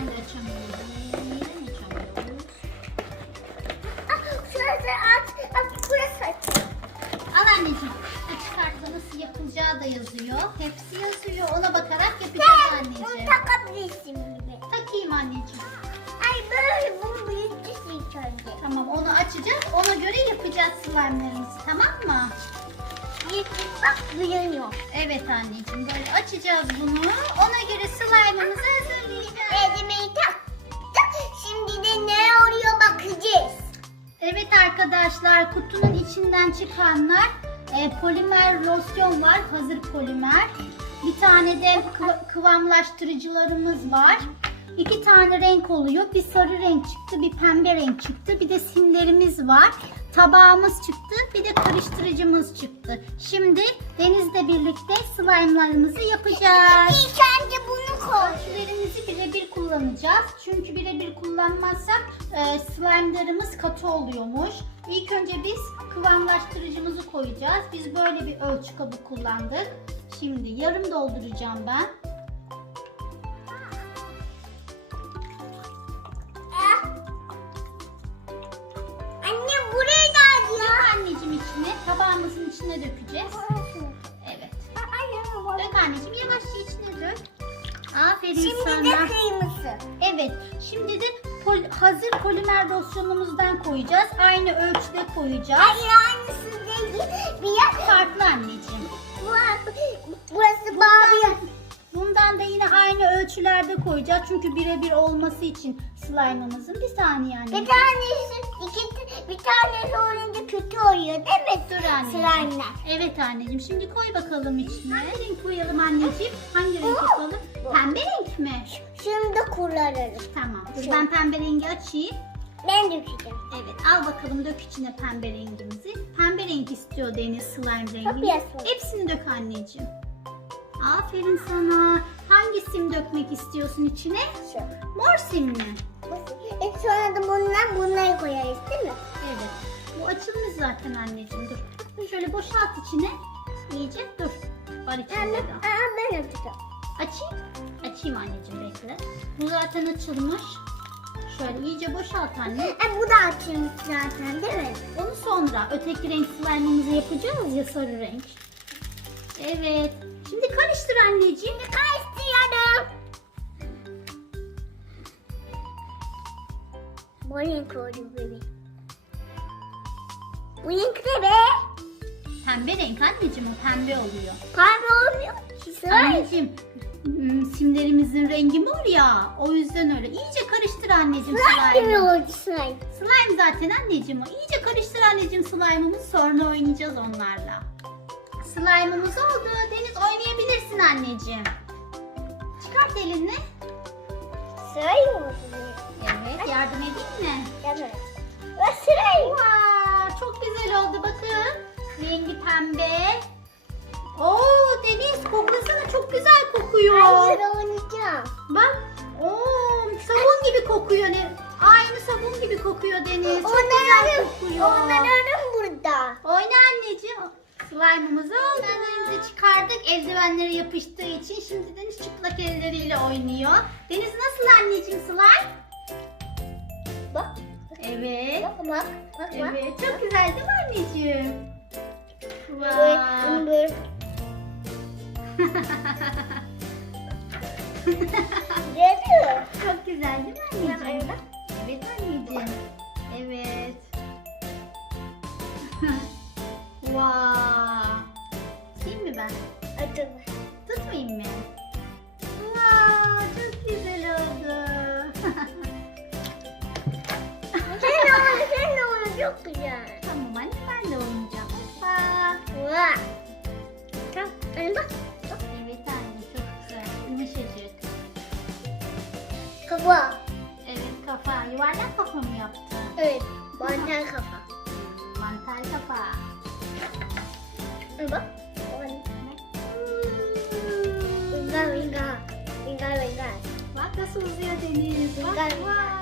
Ben de açamıyorum. Neden açamıyoruz? Ah, şurası aç. Ah, burası aç. Al anneciğim. Açık kartla nasıl yapılacağı da yazıyor. Hepsi yazıyor. Ona bakarak yapacağız Sen bunu anneciğim. takabilirsin gibi. Takayım anneciğim. Ay böyle bunu büyütürsün ilk önce. Tamam onu açacağız. Ona göre yapacağız slime'larımızı. Tamam mı? Bak büyüyor. Evet anneciğim. Böyle açacağız bunu. Ona göre slime'ımızı arkadaşlar kutunun içinden çıkanlar e, polimer losyon var. Hazır polimer. Bir tane de kıva- kıvamlaştırıcılarımız var. İki tane renk oluyor. Bir sarı renk çıktı, bir pembe renk çıktı. Bir de simlerimiz var. Tabağımız çıktı, bir de karıştırıcımız çıktı. Şimdi Deniz'le birlikte slime'larımızı yapacağız. İlk önce bunu koy. Ölçülerimizi birebir kullanacağız. Çünkü birebir kullanmazsak e, slime'larımız katı oluyormuş. İlk önce biz kıvamlaştırıcımızı koyacağız. Biz böyle bir ölçü kabı kullandık. Şimdi yarım dolduracağım ben. Ah. Anne buraya da Dök anneciğim içine, tabağımızın içine dökeceğiz. Evet. Dök anneciğim yavaşça içine dök. Aferin Şimdi sana. de kırmızı. Evet, şimdi de pol- hazır polimer losyonumuzdan koyacağız. Aynı ölçüde koyacağız. Hayır aynısı değil. Bir Farklı anneciğim. burası, burası mavi. Bundan da yine aynı ölçülerde koyacağız. Çünkü birebir olması için slime'ımızın. Bir saniye Bir anneciğim. tanesi iki bir tanesi olunca kötü oluyor değil mi? Dur anneciğim. Slime'lar. Evet anneciğim. Şimdi koy bakalım içine. Hangi renk koyalım anneciğim? Hangi renk yapalım? Pembe renk mi? Şimdi kullanırım. Tamam. Dur Şu. ben pembe rengi açayım. Ben dökeceğim. Evet al bakalım dök içine pembe rengimizi. Pembe renk istiyor Deniz slime rengini. Hepsini dök anneciğim. Aferin sana. Hangi sim dökmek istiyorsun içine? Şu. Mor sim mi? E sonra da bunlar bunları koyarız değil mi? Evet. Bu açılmış zaten anneciğim dur. Şöyle boşalt içine. İyice dur. Var içinde de. aa, ben yapacağım. Açayım. Açayım anneciğim bekle. Bu zaten açılmış. Şöyle iyice boşalt anne. E, bu da açılmış zaten değil mi? Onu sonra öteki renk slime'ımızı yapacağız ya sarı renk. Evet. Şimdi karıştır anneciğim. Karıştırıyorum. Bu renk oldu böyle. Bu renk ne be? Pembe renk anneciğim o pembe oluyor. Pembe olmuyor. Anneciğim simlerimizin rengi mor ya. O yüzden öyle. İyice karıştır anneciğim Sıra gibi slime'ı. oldu slime. Slime zaten anneciğim o. İyice karıştır anneciğim slime'ımızı sonra oynayacağız onlarla. Slime'ımız oldu. Deniz oynayabilirsin anneciğim. Çıkart elini. Gibi oldu. Evet yardım edeyim mi? Evet. Kokuyor. Hayır oynayacağım. Bak. Oo sabun gibi kokuyor. Ne? Aynı sabun gibi kokuyor Deniz. Çok güzel kokuyor. onların burada. Oyna anneciğim. Slime'ımızı oldu. Ellerimizi çıkardık. Eldivenleri yapıştığı için şimdi Deniz çıplak elleriyle oynuyor. Deniz nasıl anneciğim slime? Bak. Evet. Bak bak. Bak bak. Evet. Çok güzel değil mi anneciğim? Vay. böyle. Geliyor. Çok güzel değil mi anneciğim? Bak. Evet anneciğim. Evet. Vay. Sileyim mi ben? Hadi. Tutmayayım mı? Vay çok güzel oldu. Sen de oyna, sen de. Çok güzel. tamam anne ben de oynayacağım. Hoppa. Vay. Tamam. Bak. Kafa. Evet kafa. Yuvarlak kafa mı yaptın? Evet. Mantar kafa. Mantar kafa. Bak. Vingar, vingar. Vingar, vingar. Bak nasıl uzuyor deniz. Bak Güzel. vay.